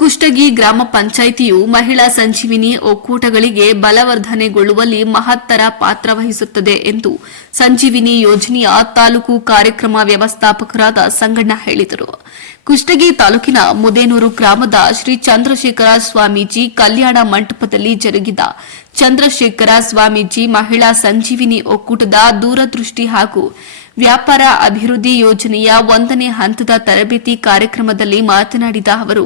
ಕುಷ್ಟಗಿ ಗ್ರಾಮ ಪಂಚಾಯಿತಿಯು ಮಹಿಳಾ ಸಂಜೀವಿನಿ ಒಕ್ಕೂಟಗಳಿಗೆ ಬಲವರ್ಧನೆಗೊಳ್ಳುವಲ್ಲಿ ಮಹತ್ತರ ಪಾತ್ರ ವಹಿಸುತ್ತದೆ ಎಂದು ಸಂಜೀವಿನಿ ಯೋಜನೆಯ ತಾಲೂಕು ಕಾರ್ಯಕ್ರಮ ವ್ಯವಸ್ಥಾಪಕರಾದ ಸಂಗಣ್ಣ ಹೇಳಿದರು. ಕುಷ್ಟಗಿ ತಾಲೂಕಿನ ಮುದೇನೂರು ಗ್ರಾಮದ ಶ್ರೀ ಚಂದ್ರಶೇಖರ ಸ್ವಾಮೀಜಿ ಕಲ್ಯಾಣ ಮಂಟಪದಲ್ಲಿ ಜರುಗಿದ ಚಂದ್ರಶೇಖರ ಸ್ವಾಮೀಜಿ ಮಹಿಳಾ ಸಂಜೀವಿನಿ ಒಕ್ಕೂಟದ ದೂರದೃಷ್ಟಿ ಹಾಗೂ ವ್ಯಾಪಾರ ಅಭಿವೃದ್ಧಿ ಯೋಜನೆಯ 1ನೇ ಹಂತದ ತರಬೇತಿ ಕಾರ್ಯಕ್ರಮದಲ್ಲಿ ಮಾತನಾಡಿದ ಅವರು,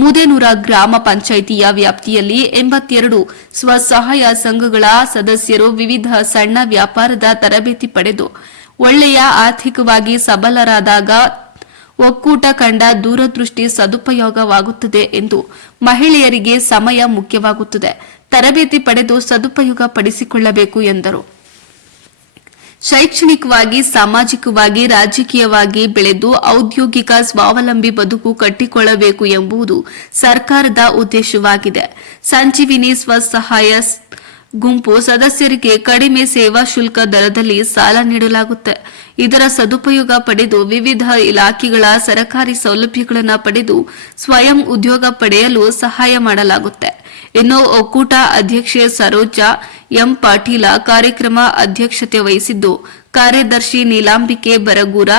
ಮುದೇನೂರ ಗ್ರಾಮ ಪಂಚಾಯಿತಿಯ ವ್ಯಾಪ್ತಿಯಲ್ಲಿ 82 ಸ್ವಸಹಾಯ ಸಂಘಗಳ ಸದಸ್ಯರು ವಿವಿಧ ಸಣ್ಣ ವ್ಯಾಪಾರದ ತರಬೇತಿ ಪಡೆದು ಒಳ್ಳೆಯ ಆರ್ಥಿಕವಾಗಿ ಸಬಲರಾದಾಗ ಒಕ್ಕೂಟ ಕಂಡ ದೂರದೃಷ್ಟಿ ಸದುಪಯೋಗವಾಗುತ್ತದೆ ಎಂದು ಮಹಿಳೆಯರಿಗೆ ಸಮಯ ಮುಖ್ಯವಾಗುತ್ತದೆ. ತರಬೇತಿ ಪಡೆದು ಸದುಪಯೋಗ ಪಡಿಸಿಕೊಳ್ಳಬೇಕು ಎಂದರು. ಶೈಕ್ಷಣಿಕವಾಗಿ, ಸಾಮಾಜಿಕವಾಗಿ, ರಾಜಕೀಯವಾಗಿ ಬೆಳೆದು ಔದ್ಯೋಗಿಕ ಸ್ವಾವಲಂಬಿ ಬದುಕು ಕಟ್ಟಿಕೊಳ್ಳಬೇಕು ಎಂಬುದು ಸರ್ಕಾರದ ಉದ್ದೇಶವಾಗಿದೆ. ಸಂಜೀವಿನಿ ಸ್ವಸಹಾಯ ಗುಂಪು ಸದಸ್ಯರಿಗೆ ಕಡಿಮೆ ಸೇವಾ ಶುಲ್ಕ ದರದಲ್ಲಿ ಸಾಲ ನೀಡಲಾಗುತ್ತೆ. ಇದರ ಸದುಪಯೋಗ ಪಡೆದು ವಿವಿಧ ಇಲಾಖೆಗಳ ಸರ್ಕಾರಿ ಸೌಲಭ್ಯಗಳನ್ನು ಪಡೆದು ಸ್ವಯಂ ಉದ್ಯೋಗ ಪಡೆಯಲು ಸಹಾಯ ಮಾಡಲಾಗುತ್ತೆ. ಇನ್ನು ಒಕ್ಕೂಟ ಅಧ್ಯಕ್ಷೆ ಸರೋಜಾ ಎಂ ಪಾಟೀಲ ಕಾರ್ಯಕ್ರಮ ಅಧ್ಯಕ್ಷತೆ ವಹಿಸಿದ್ದು, ಕಾರ್ಯದರ್ಶಿ ನೀಲಾಂಬಿಕೆ ಬರಗೂರ,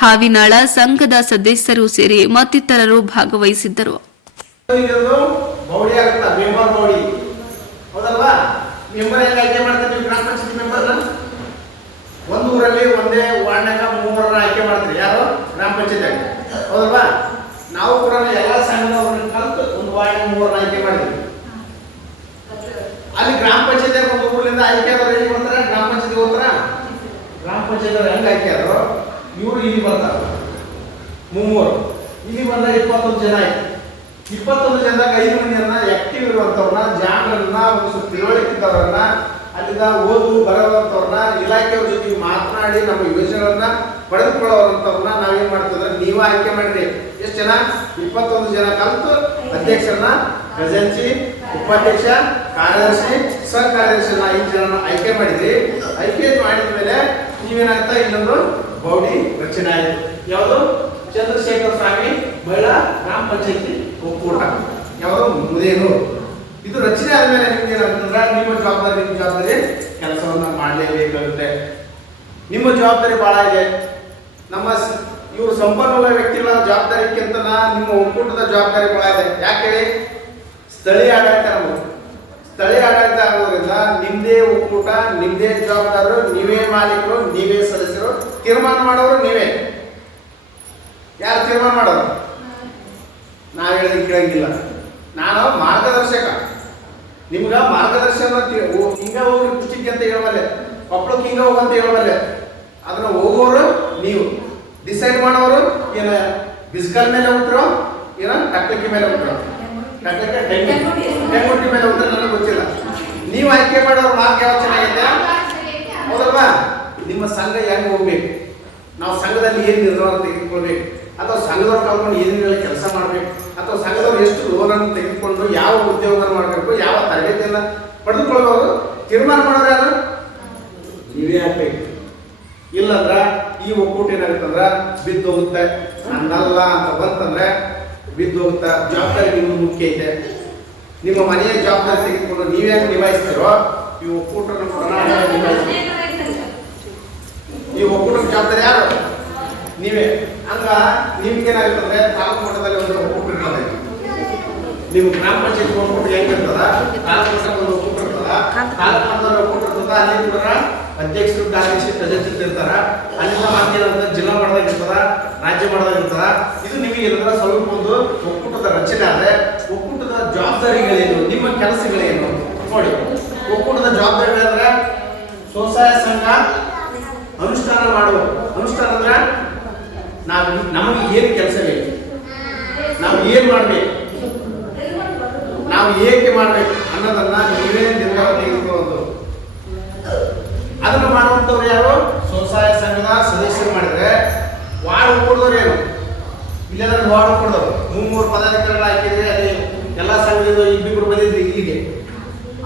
ಹಾವಿನಾಳ, ಸಂಘದ ಸದಸ್ಯರು ಸೇರಿ ಮತ್ತಿತರರು ಭಾಗವಹಿಸಿದ್ದರು. ಒಂದು ಊರಲ್ಲಿ ಒಂದೇ ವಾರ್ಡ್ನಾಗ 3 ಆಯ್ಕೆ ಮಾಡ್ತೀರಿ. ಯಾರು? ಗ್ರಾಮ ಪಂಚಾಯತ್. ಹೌದಲ್ವಾ? ನಾವು ಕೂಡ ಎಲ್ಲ ಸಂಘದವ್ರನ್ನ ಕಲ್ತು ಒಂದು ವಾರ್ಡ್ 3 ಆಯ್ಕೆ ಮಾಡಿದ್ವಿ. ಅಲ್ಲಿ ಗ್ರಾಮ ಪಂಚಾಯತ್ ಒಂದು ಊರ್ಲಿಂದ ಆಯ್ಕೆ ಆದವ್ರು ಎಲ್ಲಿ ಬರ್ತಾರೆ? ಗ್ರಾಮ ಪಂಚಾಯತ್ ಹೋಗ್ತಾರ. ಗ್ರಾಮ ಪಂಚಾಯತ್ ಅವ್ರು ಹೆಂಗ್ ಆಯ್ಕೆ ಆದ್ರು? ಇವ್ರು ಇಲ್ಲಿ ಬರ್ತಾರ 3 ಇಲ್ಲಿ ಬಂದಾಗ 21 ಜನ ಆಯ್ತು. 21 ಜನದಾಗ 5 ಮಂದಿಯನ್ನ ಆಕ್ಟಿವ್ ಇರುವಂತವ್ರನ್ನ, ಜಾಣರನ್ನ, ಒಂದು ತಿಳುವಳಿಕೆ ಇದ್ದವ್ರನ್ನ, ಅಲ್ಲಿಂದ ಓದು ಬರೋವಂಥವ್ರನ್ನ, ಇಲಾಖೆಯವ್ರ ಜೊತೆಗೆ ಮಾತನಾಡಿ ನಮ್ಮ ಯೋಜನೆಗಳನ್ನ ಪಡೆದುಕೊಳ್ಳೋರಂಥವ್ರನ್ನ ನಾವೇನ್ ಮಾಡ್ತಿದ್ರೆ ನೀವು ಆಯ್ಕೆ ಮಾಡಿರಿ. ಎಷ್ಟು ಜನ? 21 ಜನ ಕಲ್ತು ಅಧ್ಯಕ್ಷರನ್ನ, ಖಜಾಂಚಿ, ಉಪಾಧ್ಯಕ್ಷ, ಕಾರ್ಯದರ್ಶಿ, ಸಹ ಕಾರ್ಯದರ್ಶಿನ 5 ಜನ ಆಯ್ಕೆ ಮಾಡಿದ್ರಿ. ಆಯ್ಕೆ ಮಾಡಿದ ಮೇಲೆ ನೀವೇನಾಗ್ತಾ ಇನ್ನೊಂದು ಬೌಡಿ ರಚನೆ ಆಯಿತು. ಯಾವುದು? ಚಂದ್ರಶೇಖರ ಸ್ವಾಮಿ ಮಹಿಳಾ ಗ್ರಾಮ ಪಂಚಾಯತಿ ಒಕ್ಕೂಟ. ಯಾವುದು? ಮುದೇನೂರು. ಇದು ರಚನೆ ಆದ್ಮೇಲೆ ನಿಮ್ಗೆ ಏನಾಗ್ತಂದ್ರೆ ನಿಮ್ಮ ಜವಾಬ್ದಾರಿ ಕೆಲಸವನ್ನ ಮಾಡಲೇಬೇಕಾಗುತ್ತೆ. ನಿಮ್ಮ ಜವಾಬ್ದಾರಿ ಬಹಳ ಇದೆ. ನಮ್ಮ ಇವರು ಸಂಪನ್ಮೂಲ ವ್ಯಕ್ತಿಗಳ ಜವಾಬ್ದಾರಿಕ್ಕಿಂತ ನಿಮ್ಮ ಒಕ್ಕೂಟದ ಜವಾಬ್ದಾರಿ ಬಹಳ ಇದೆ. ಯಾಕೆ ಹೇಳಿ? ಸ್ಥಳೀಯ ಆಡಳಿತ ಆಗೋದ್ರಿಂದ ನಿಮ್ದೇ ಒಕ್ಕೂಟ, ನಿಮ್ದೇ ಜವಾಬ್ದಾರರು, ನೀವೇ ಮಾಲೀಕರು, ನೀವೇ ಸದಸ್ಯರು, ತೀರ್ಮಾನ ಮಾಡೋರು ನೀವೇ. ಯಾರು ತೀರ್ಮಾನ ಮಾಡೋರು? ನಾವು ಹೇಳಿದ್ರೆ ಕೇಳಂಗಿಲ್ಲ. ನಾನು ಮಾರ್ಗದರ್ಶಕ, ನಿಮ್ಗ ಮಾರ್ಗದರ್ಶನ ಹಿಂಗ ಹೋಗ್ರಿ ಕುಷ್ಟಕ್ಕೆ ಅಂತ ಹೇಳಬಲ್ಲೆ, ಕೊಪ್ಪಳಕ್ಕೆ ಹಿಂಗ ಹೋಗಂತ ಹೇಳಬಲ್ಲೆ. ಅದನ್ನ ಹೋಗೋರು ನೀವು, ಡಿಸೈಡ್ ಮಾಡೋರು ಏನ ಬಿಸ್ಕಲ್ ಮೇಲೆ ಹೋಗ್ತಿರೋ, ಏನ ಟಕ್ಲಿಕ್ಕಿ ಮೇಲೆ ಹೋಗ್ತಿರೋ, ಟೆಂಗುಟ್ಟಿ ಮೇಲೆ ಹೋಗ್ತಾರೆ ನನಗೆ ಗೊತ್ತಿಲ್ಲ. ನೀವು ಆಯ್ಕೆ ಮಾಡೋರು ಮಾರ್ಗ ಯಾವ ಚೆನ್ನಾಗಿದೆ ಹೌದಲ್ವಾ? ನಿಮ್ಮ ಸಂಘ ಹೆಂಗ್ ಹೋಗ್ಬೇಕು, ನಾವು ಸಂಘದಲ್ಲಿ ಏನು ನಿರ್ಧಾರ ತೆಗೆದುಕೊಳ್ಬೇಕು, ಅಥವಾ ಸಂಘದವ್ರು ಕಲ್ಕೊಂಡು ಏನೇನೆಲ್ಲ ಕೆಲಸ ಮಾಡಬೇಕು, ಅಥವಾ ಸಂಘದವ್ರು ಎಷ್ಟು ಲೋನನ್ನು ತೆಗೆದುಕೊಂಡು ಯಾವ ಉದ್ಯೋಗ ಮಾಡಬೇಕು, ಯಾವ ತರಬೇತಿಯನ್ನು ಪಡೆದುಕೊಳ್ಳೋರು ತೀರ್ಮಾನ ಮಾಡೋರು ಯಾರು? ನೀವೇ ಆಗ್ಬೇಕು. ಇಲ್ಲಂದ್ರ ಈ ಒಕ್ಕೂಟ ಏನಾಗುತ್ತಂದ್ರ ಬಿದ್ದು ಹೋಗುತ್ತೆ. ನನ್ನಲ್ಲ ಅಂತ ಬಂತಂದ್ರೆ ಬಿದ್ದು ಹೋಗುತ್ತ. ಜವಾಬ್ದಾರಿ ನಿಮ್ಗೆ ಮುಖ್ಯ ಐತೆ. ನಿಮ್ಮ ಮನೆಯ ಜವಾಬ್ದಾರಿ ತೆಗೆದುಕೊಂಡು ನೀವೇ ನಿಭಾಯಿಸ್ತಿರೋ ಈ ಒಕ್ಕೂಟನ ನಿಭಾಯಿಸ್ತೀವಿ. ಈ ಒಕ್ಕೂಟದ ಜವಾಬ್ದಾರಿ ಯಾರು? ನೀವೇ. ಹಂಗ ನಿಮ್ಗೇನಾಗುತ್ತಂದ್ರೆ ತಾಲೂಕು ಮಟ್ಟದಲ್ಲಿ ಒಂದು ಒಕ್ಕೂಟ ಇರ್ತದೆ. ನೀವು ಗ್ರಾಮ ಪಂಚಾಯತ್ ಒಕ್ಕೂಟ ಹೆಂಗಿರ್ತದ, ತಾಲೂಕು ಮಟ್ಟದಲ್ಲಿ ಒಂದು ಒಕ್ಕೂಟ ಇರ್ತದ, ತಾಲೂಕು ಮಟ್ಟದಲ್ಲಿ ಒಕ್ಕೂಟ ಇರ್ತದ. ಅಲ್ಲಿ ಕೂಡ ಅಧ್ಯಕ್ಷರು, ಕಾರ್ಯದರ್ಶಿ, ಖಜಾಂಚಿ ಇರ್ತಾರ. ಅಲ್ಲಿಂದ ಮಾಧ್ಯಮ ಜಿಲ್ಲಾ ಮಟ್ಟದಾಗ ಇರ್ತದ, ರಾಜ್ಯ ಮಟ್ಟದಾಗ ಇರ್ತದ. ಇದು ನಿಮಗೆ ಏನಂದ್ರೆ ಸ್ವಲ್ಪ ಒಂದು ಒಕ್ಕೂಟದ ರಚನೆ ಆದ್ರೆ ಒಕ್ಕೂಟದ ಜವಾಬ್ದಾರಿಗಳೇನು, ನಿಮ್ಮ ಕೆಲಸಗಳೇನು ನೋಡಿ. ಒಕ್ಕೂಟದ ಜವಾಬ್ದಾರಿಗಳಂದ್ರೆ ಸ್ವಸಹಾಯ ಸಂಘ ಅನುಷ್ಠಾನ ಮಾಡುವ. ಅನುಷ್ಠಾನ ಅಂದ್ರೆ ನಮಗೆ ಏನು ಕೆಲಸ ಬೇಕು, ನಾವು ಏನು ಮಾಡ್ಬೇಕು, ನಾವು ಏಕೆ ಮಾಡ್ಬೇಕು ಅನ್ನೋದನ್ನ ನೀವೇ ನಿರ್ಧಾರ ತೆಗೆದುಕೊಳ್ಳೋದು. ಅದನ್ನು ಮಾಡುವಂಥವ್ರು ಯಾರು? ಸ್ವಸಹಾಯ ಸಂಘದ ಸದಸ್ಯರು ಮಾಡಿದ್ರೆ. ವಾರ್ಡ್ ಒಕ್ಕೂಟದವ್ರು ಏನು? ಇಲ್ಲೆಲ್ಲ ವಾರ್ಡ್ ಒಕ್ಕೂಟದವ್ರು 3 ಪದಾಧಿಕಾರಿಗಳು ಹಾಕಿದ್ರೆ ಅಲ್ಲಿ ಎಲ್ಲ ಸಂಘದಿಂದ 2 ಬಂದಿದ್ರು ಇಲ್ಲಿಗೆ.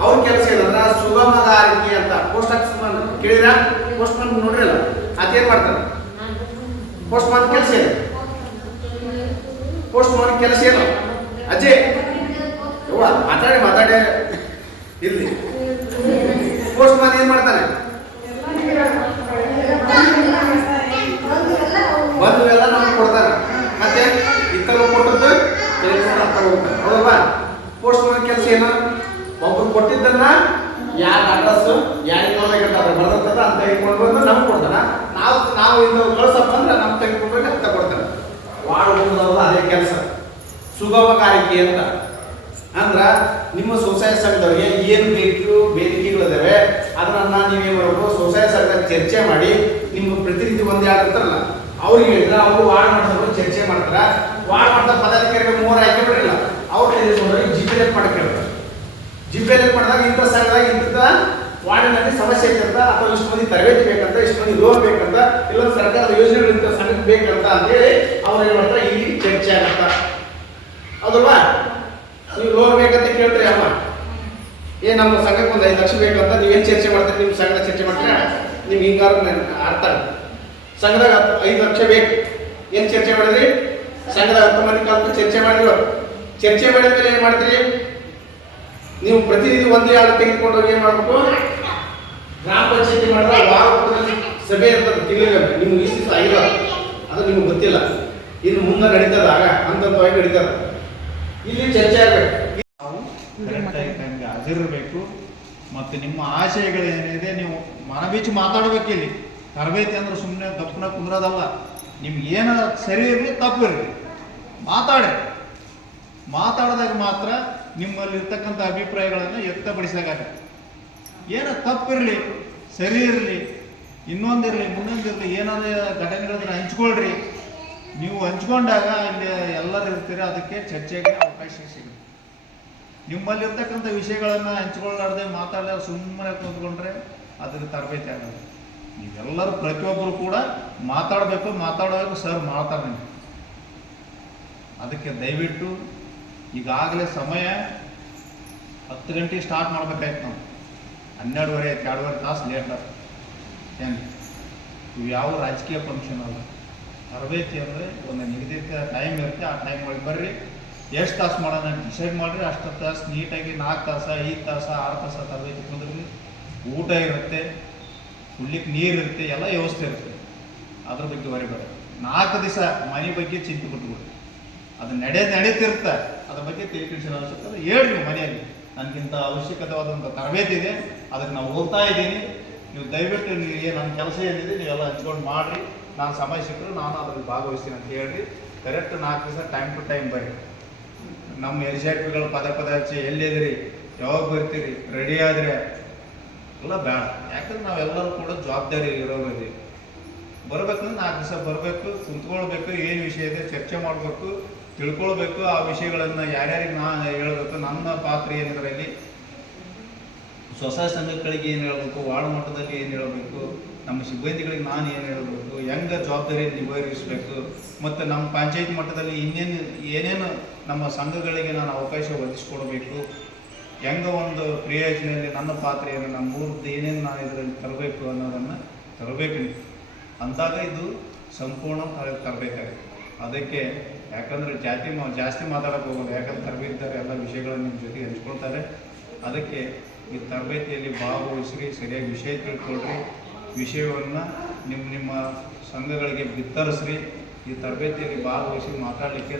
ಅವ್ರ ಕೆಲಸ ಏನಂದ್ರೆ ಸುಗಮಗಾರಿಕೆ ಅಂತ. ಪೋಸ್ಟ್ ಆಫೀಸ್ ಕೇಳಿದ್ರ? ಪೋಸ್ಟ್ ಮ್ಯಾನ್ ನೋಡ್ರಿಲ್ಲ, ಅದೇನ್ ಮಾಡ್ತಾರೆ? ಪೋಸ್ಟ್ ಮ್ಯಾನ್ ಕೆಲಸ ಏನು? ಪೋಸ್ಟ್ ಮ್ಯಾನ್ ಕೆಲಸ ಏನು? ಅಜಯ್ ಯವ್ವ ಮಾತಾಡಿ ಇರ್ಲಿ. ಪೋಸ್ಟ್ ಮ್ಯಾನ್ ಏನ್ ಮಾಡ್ತಾನೆ? ಬಂದು ಎಲ್ಲ ನಮ್ಗೆ ಕೊಡ್ತಾನೆ. ಮತ್ತೆ ಇತ್ತಲು ಕೊಟ್ಟದ್ದು ಅರ್ಥ ಹೋಗ್ತಾನೆ. ಹೌದಲ್ವಾ? ಪೋಸ್ಟ್ ಮ್ಯಾನ್ ಕೆಲಸ ಏನು? ಒಬ್ರು ಕೊಟ್ಟಿದ್ದನ್ನ ಯಾರ ಅಡ್ರೆಸ್ ಯಾರಿಗೆ ಕೊಡ್ಬೇಕಂತ ಅದ್ರ ಬರ್ತದ ಅಂತ ತೆಗೆದುಕೊಂಡು ಬಂದು ನಮ್ಗೆ ಕೊಡ್ತಾನ. ನಾವು ಇಂದ ಕಳ್ಸಪ್ಪ ಅಂದ್ರೆ ನಮ್ಗೆ ತೆಗೆದುಕೊಡ್ಬೇಕು ಅಂತ ಕೊಡ್ತಾನೆ. ವಾರ್ಡ್ ಅದೇ ಕೆಲಸ ಸುಗಮಗಾರಿಕೆ ಅಂತ. ಅಂದ್ರ ನಿಮ್ಮ ಸ್ವಸಹಾಯ ಸಂಘದವ್ರಿಗೆ ಏನು ಬೇಕು ಬೇಡಿಕೆಗಳಿದಾವೆ ಅದನ್ನ ನೀವೇನು ಮಾಡಬೇಕು, ಸ್ವಸಹಾಯ ಸಂಘದಾಗ ಚರ್ಚೆ ಮಾಡಿ ನಿಮ್ಮ ಪ್ರತಿನಿಧಿ ಒಂದೇ ಆಗಿರ್ತಾರಲ್ಲ ಅವ್ರಿಗೆ ಹೇಳಿದ್ರೆ ಅವರು ವಾರ್ಡ್ ಮಾಡಿದವರು ಚರ್ಚೆ ಮಾಡ್ತಾರ. ವಾರ್ಡ್ ಮಾಡಿದ ಪದಾಧಿಕಾರಿಗಳು 3 ಆಯ್ಕೆ ಬಿಡಲಿಲ್ಲ, ಅವ್ರು ತೆಗೆದುಕೊಂಡ್ರೆ ಜಿಪಿಎಲ್ ಮಾಡಕ್ಕೆ ಹೇಳ್ತಾರೆ. ಜಿಪಿಎಲ್ ಮಾಡಿದಾಗ ಇಂಥ ಸಂಘದಾಗ ಇಂಥ ವಾರ್ಡಿನಲ್ಲಿ ಸಮಸ್ಯೆ ಐತಂತ, ಅಥವಾ ಇಷ್ಟು ಮಂದಿ ತರಬೇತಿ ಬೇಕಂತ, ಇಷ್ಟು ಮಂದಿ ಲೋನ್ ಬೇಕಂತ, ಇಲ್ಲ ಸರ್ಕಾರದ ಯೋಜನೆಗಳು ಇಂಥ ಸಂಘಕ್ಕೆ ಬೇಕಂತ ಅಂತೇಳಿ ಅವ್ರು ಏನು ಮಾಡ್ತಾರೆ, ಇಲ್ಲಿ ಚರ್ಚೆ ಆಗತ್ತ. ಹೌದಲ್ವಾ? ನೀವು ಲೋನ್ ಬೇಕಂತ ಕೇಳ್ತೀರಿ, ಅಮ್ಮ ನಮ್ಮ ಸಂಘಕ್ಕೆ ಒಂದು 5 ಲಕ್ಷ ಬೇಕಂತ ನೀವೇನು ಚರ್ಚೆ ಮಾಡ್ತೀರಿ? ನಿಮ್ಮ ಸಂಘದ ಚರ್ಚೆ ಮಾಡ್ತೀರಾ? ನಿಮ್ಗೆ ಹಿಂಗಾರು ಅರ್ಥ ಸಂಘದಾಗ 5 ಲಕ್ಷ ಬೇಕು. ಏನು ಚರ್ಚೆ ಮಾಡಿದ್ರಿ? ಸಂಘದ 10 ಮಂದಿ ಕಾಲ ಚರ್ಚೆ ಮಾಡಿದ್ರು. ಚರ್ಚೆ ಮಾಡಿದ್ಮೇಲೆ ಏನು ಮಾಡ್ತೀರಿ? ನೀವು ಪ್ರತಿನಿಧಿ ಒಂದೇ ಆಳು ತೆಗೆದುಕೊಂಡು ಹೋಗಿ ಏನು ಮಾಡಬೇಕು? ಗ್ರಾಮ ಪಂಚಾಯತಿ ಮಾಡಿದ್ರೆ ವಾರದಲ್ಲಿ ಸಭೆ ಇರ್ತದೆ ತಿಂಗಳಿಗೆ. ನಿಮ್ಗೆ ಈ ದಿವಸ ಆಗಿಲ್ಲ, ಅದು ನಿಮ್ಗೆ ಗೊತ್ತಿಲ್ಲ, ಇನ್ನು ಮುಂದೆ ನಡೀತದ, ಆಗ ಹಂತವಾಗಿ ನಡೀತದ. ಇಲ್ಲಿ ಚರ್ಚೆ ಆಗಬೇಕು. ನಾವು ಕರೆಕ್ಟಾಗಿ ಟೈಮ್ಗೆ ಹಾಜರಿರಬೇಕು. ಮತ್ತು ನಿಮ್ಮ ಆಶಯಗಳೇನಿದೆ ನೀವು ಮನಬಿಚ್ಚಿ ಮಾತಾಡಬೇಕು. ಇಲ್ಲಿ ತರಬೇತಿ ಅಂದ್ರೆ ಸುಮ್ಮನೆ ದಪ್ಪನ ಕುಂದ್ರೋದಲ್ಲ. ನಿಮ್ಗೆ ಏನು ಸರಿ ಇರಲಿ ತಪ್ಪು ಇರಲಿ ಮಾತಾಡಿದಾಗ ಮಾತ್ರ ನಿಮ್ಮಲ್ಲಿ ಇರ್ತಕ್ಕಂಥ ಅಭಿಪ್ರಾಯಗಳನ್ನು ವ್ಯಕ್ತಪಡಿಸಲಾಗತ್ತೆ. ಏನು ತಪ್ಪಿರಲಿ ಸರಿ ಇರಲಿ ಇನ್ನೊಂದಿರಲಿ ಮುಂದೊಂದಿರಲಿ ಏನಾದರೂ ಘಟನೆಗಳನ್ನ ಹಂಚ್ಕೊಳ್ರಿ. ನೀವು ಹಂಚ್ಕೊಂಡಾಗ ಇಲ್ಲಿ ಎಲ್ಲರೂ ಇರ್ತೀರ, ಅದಕ್ಕೆ ಚರ್ಚೆಗೆ ಅವಕಾಶ ಸಿಗುತ್ತೆ. ನಿಮ್ಮಲ್ಲಿರ್ತಕ್ಕಂಥ ವಿಷಯಗಳನ್ನು ಹಂಚ್ಕೊಳ್ಳಾರ್ದೆ ಮಾತಾಡದೆ ಸುಮ್ಮನೆ ಕೂತ್ಕೊಂಡ್ರೆ ಅದಕ್ಕೆ ತರಬೇತಿ ಆಗೋದು. ನೀವೆಲ್ಲರೂ ಪ್ರತಿಯೊಬ್ಬರು ಕೂಡ ಮಾತಾಡಬೇಕು. ಸರ್ ಮಾಡ್ತಾರೆ. ಅದಕ್ಕೆ ದಯವಿಟ್ಟು ಈಗಾಗಲೇ ಸಮಯ 10 ಗಂಟೆಗೆ ಸ್ಟಾರ್ಟ್ ಮಾಡ್ಬೇಕಾಯ್ತು. ನಾವು 12:30 ಆಯ್ತು, 2.5 ತಾಸು ಲೇಟ್ ಆಯ್ತು. ಏನು ಇವು ಯಾವ ರಾಜಕೀಯ ಫಂಕ್ಷನ್ ಅಲ್ಲ. ತರಬೇತಿ ಅಂದರೆ ಒಂದು ನಿಗದಿತ ಟೈಮ್ ಇರುತ್ತೆ, ಆ ಟೈಮ್ ಒಳಗೆ ಬರ್ರಿ. ಎಷ್ಟು ತಾಸು ಮಾಡೋಣ ಡಿಸೈಡ್ ಮಾಡಿರಿ. ಅಷ್ಟು ತಾಸು ನೀಟಾಗಿ 4 ತಾಸು 5 ತಾಸು 6 ತಾಸು ತರಬೇತಿ ಕುಂದ್ರಿ. ಊಟ ಇರುತ್ತೆ, ಕುಡ್ಲಿಕ್ಕೆ ನೀರು ಇರುತ್ತೆ, ಎಲ್ಲ ವ್ಯವಸ್ಥೆ ಇರುತ್ತೆ. ಅದ್ರ ಬಗ್ಗೆ ಬರಿಬೇಡ. 4 ದಿವಸ ಮನೆ ಬಗ್ಗೆ ಚಿಂತೆ ಬಿಟ್ಬಿಡಿ. ಅದು ನಡೀತಿರುತ್ತೆ, ಅದ್ರ ಬಗ್ಗೆ ತಿಳ್ಕಿಸಿದ ಅವಶ್ಯಕತೆ ಹೇಳ್ರಿ. ಮನೆಯಲ್ಲಿ ನನಗಿಂತ ಅವಶ್ಯಕತೆವಾದಂಥ ತರಬೇತಿ ಇದೆ, ಅದಕ್ಕೆ ನಾವು ಹೋಗ್ತಾ ಇದ್ದೀನಿ, ನೀವು ದಯವಿಟ್ಟು ನೀವು ನನ್ನ ಕೆಲಸ ಏನಿದೆ ನೀವೆಲ್ಲ ಹಂಚ್ಕೊಂಡು ಮಾಡಿರಿ. ನಾನು ಸಮಯ ಸಿಕ್ಕರು ನಾನು ಅದ್ರಲ್ಲಿ ಭಾಗವಹಿಸ್ತೀನಿ ಅಂತ ಹೇಳ್ರಿ. ಕರೆಕ್ಟ್ 4 ದಿವಸ ಟೈಮ್ ಟು ಟೈಮ್ ಬರ್ರಿ. ನಮ್ಮ ಎಲ್ಶಾಪಿಗಳು ಪದ ಹಚ್ಚಿ ಎಲ್ಲಿದ್ದೀರಿ, ಯಾವಾಗ ಬರ್ತೀರಿ, ರೆಡಿ ಆದರೆ ಎಲ್ಲ ಬೇಡ. ಯಾಕಂದ್ರೆ ನಾವೆಲ್ಲರೂ ಕೂಡ ಜವಾಬ್ದಾರಿ ಇರೋದಿದ್ದೀವಿ. ಬರ್ಬೇಕಂದ್ರೆ 4 ದಿವಸ ಬರಬೇಕು, ಕುಂತ್ಕೊಳ್ಬೇಕು, ಏನು ವಿಷಯ ಇದೆ ಚರ್ಚೆ ಮಾಡಬೇಕು, ತಿಳ್ಕೊಳ್ಬೇಕು. ಆ ವಿಷಯಗಳನ್ನು ಯಾರ್ಯಾರಿಗೆ ನಾನು ಹೇಳಬೇಕು, ನನ್ನ ಪಾತ್ರ ಏನಿದ್ರಲ್ಲಿ, ಸ್ವಸಹಾಯ ಸಂಘಗಳಿಗೆ ಏನು ಹೇಳಬೇಕು, ವಾರ್ಡ್ ಮಟ್ಟದಲ್ಲಿ ಏನು ಹೇಳಬೇಕು, ನಮ್ಮ ಸಿಬ್ಬಂದಿಗಳಿಗೆ ನಾನು ಏನು ಹೇಳಬೇಕು, ಹೆಂಗೆ ಜವಾಬ್ದಾರಿ ನಿಭಾಯಿಸಬೇಕು, ಮತ್ತು ನಮ್ಮ ಪಂಚಾಯತ್ ಮಟ್ಟದಲ್ಲಿ ಏನೇನು ನಮ್ಮ ಸಂಘಗಳಿಗೆ ನಾನು ಅವಕಾಶ ಒದಗಿಸ್ಕೊಡ್ಬೇಕು, ಹೆಂಗೆ ಒಂದು ಕ್ರಿಯೋಜನೆಯಲ್ಲಿ ನನ್ನ ಪಾತ್ರ ಏನು, ನಮ್ಮ ಊರದ್ದು ಏನೇನು ನಾನು ಇದರಲ್ಲಿ ತರಬೇಕು ಅನ್ನೋದನ್ನು ತರಬೇಕು. ಅಂದಾಗ ಇದು ಸಂಪೂರ್ಣ ತರಬೇಕಾಗುತ್ತೆ. ಅದಕ್ಕೆ ಯಾಕಂದರೆ ಜಾಸ್ತಿ ಮಾತಾಡೋಕೆ ಹೋಗೋದು. ಯಾಕಂದ್ರೆ ತರಬೇತಿದಾರೆ ಎಲ್ಲ ವಿಷಯಗಳನ್ನು ನಿಮ್ಮ ಜೊತೆಗೆ ಹಂಚ್ಕೊಳ್ತಾರೆ. ಅದಕ್ಕೆ ಈ ತರಬೇತಿಯಲ್ಲಿ ಭಾಗವಹಿಸ್ರಿ, ಸರಿಯಾಗಿ ವಿಷಯ ತಿಳ್ಕೊಳ್ರಿ, ವಿಷಯವನ್ನು ನಿಮ್ಮ ಸಂಘಗಳಿಗೆ ಬಿತ್ತರಿಸ್ರಿ. ಈ ತರಬೇತಿಯಲ್ಲಿ ಭಾಗವಹಿಸಿ ಮಾತಾಡಲಿಕ್ಕೆ